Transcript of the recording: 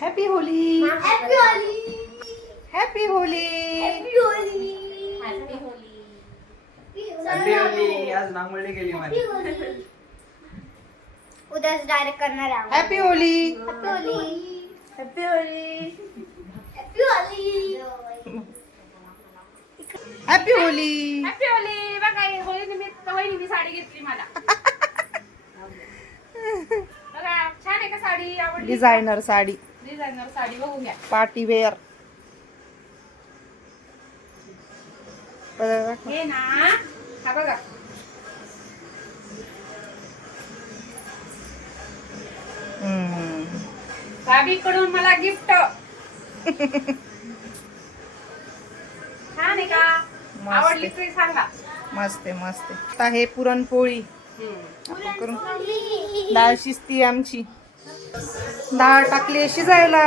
Happy Holy. Happy Holy. Happy Holy. Happy Holy. Happy Holy. Happy Holy. आज नांगोळी गेली माझी. उद्याच डायरेक्ट करणार आहे. Happy Holy. Happy Holy. Happy Holy. Happy Holy. Happy Holy. Happy Holy. बघा हे होळी निमित्त वहिनीने साडी घेतली मला. बघा छान आहे का साडी? आवडली? डिझायनर साडी, डिझायनर साडी बघून घ्या. Party wear. हे ना हा बघा. भाभीकडून मला गिफ्ट. छान आहे का? आवडली तरी सांगा. मस्त आहे, मस्त आहे. आता हे पुरणपोळी आपण करून. डाळ शिजती आमची. डाळ टाकली शिजायला.